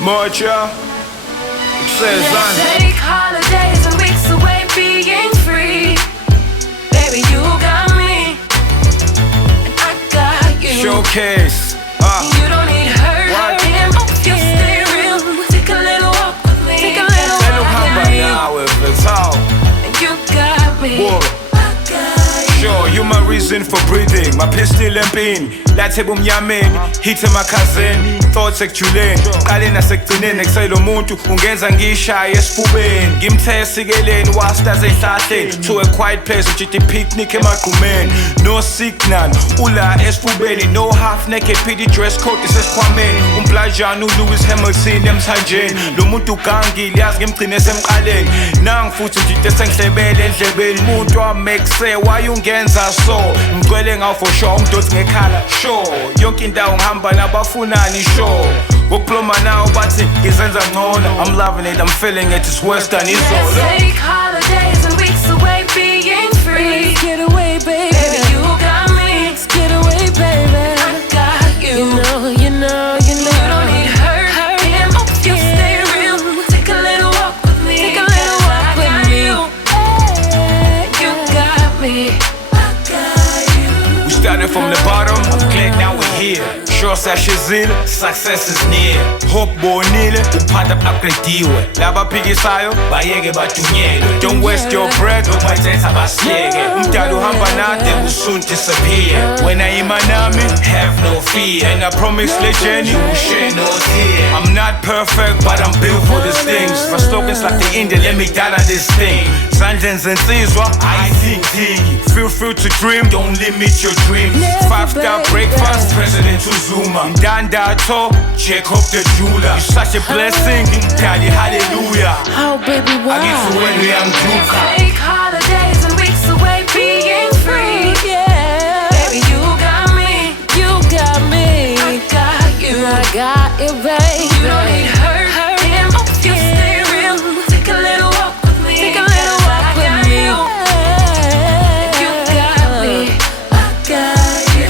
Mocha, Let's take holidays and weeks away being free. Baby, you got me, and I got you. Showcase. You don't need hurt him. You stay real. Take a little walk with me. Take a little walk with me. And you got me. Whoa. Sure, you my reason for breathing. My pistol empini lathi ebumnyameni hithe emakhazeni thoughts ekujuleni qale nasekugcineni ekusayilo umuntu ungenza ngishaya esifubeni ngimthe esikeleni wasters ehlahleni to a quiet place ujithi picnic emagqumeni no signal ula esifubeni no half naked PD dress code isesikhwameni umplajana uLewis Hamilton emthanjeni lo muntu ugangile yazi ngimgcine semqaleni nangi futhi nje esengihlebele endlebeni umuntu wamekse why ungenza so ngicwele ngawo for sure umdoti ngekhala sure yonke indawo ngihamba nabafunani sure ngokuploma nawo bathi ngizenza ngcono I'm loving it I'm feeling it it's worse than it's all. Let's take holidays and weeks away being free. Let's get away, baby. Baby, you got me. Let's get away, baby. I got you. You know. You don't need hurt him. You stay real. Take a little walk with me. Take a little walk with me. You got me. I got you. We started from the bottom, I'm glad now we're here. Sure sashizile, success is near. Hope bonile, uphanda upgradiwe. Laba phikisayo, bayeke badunyelwe. Don't waste your breath, ubayithetha basiyeke. Umdala uhamba nade, will soon disappear. When I imanami, have no fear. And I promise le journey, will shed no tear. I'm not perfect, but I'm built for these things. My slogans like the Indian, let me die on this thing. Sandens and Caesar, I think thingy. Feel free to dream, don't limit your dreams. 5-star breakfast, President Zuma. Ndanda to, Jacob the jeweler. You're such a blessing, Daddy, hallelujah. Oh, baby, wow. I give you when we am Duka. Take holidays and weeks away being free. Yeah. Baby, you got me. You got me. I got you. I got it, baby. You don't need hurt him. You stay real. Take a little walk with me. Take a little walk with me. You got me. I got you.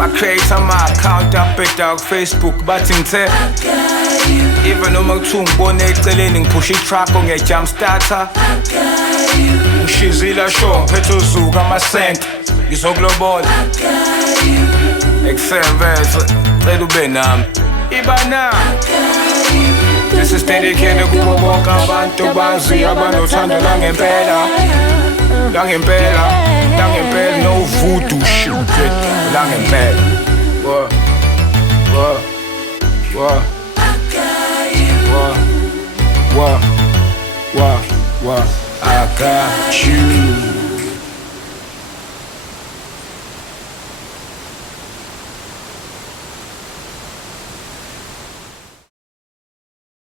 I create on my account up at dog Facebook bathi ngithe I got you. even noma kuthiwa ngibone eceleni ngiphusha i-truck onge-jump starter I got you. ngishizile sho ngiphethe uzuka amasenta ngizokulobola I got you. ekuseveze cela ube nami iba nami I got you. This is dedicated kubo bonke abantu bazi abanothando langempela no voodoo shit langempela what I got you.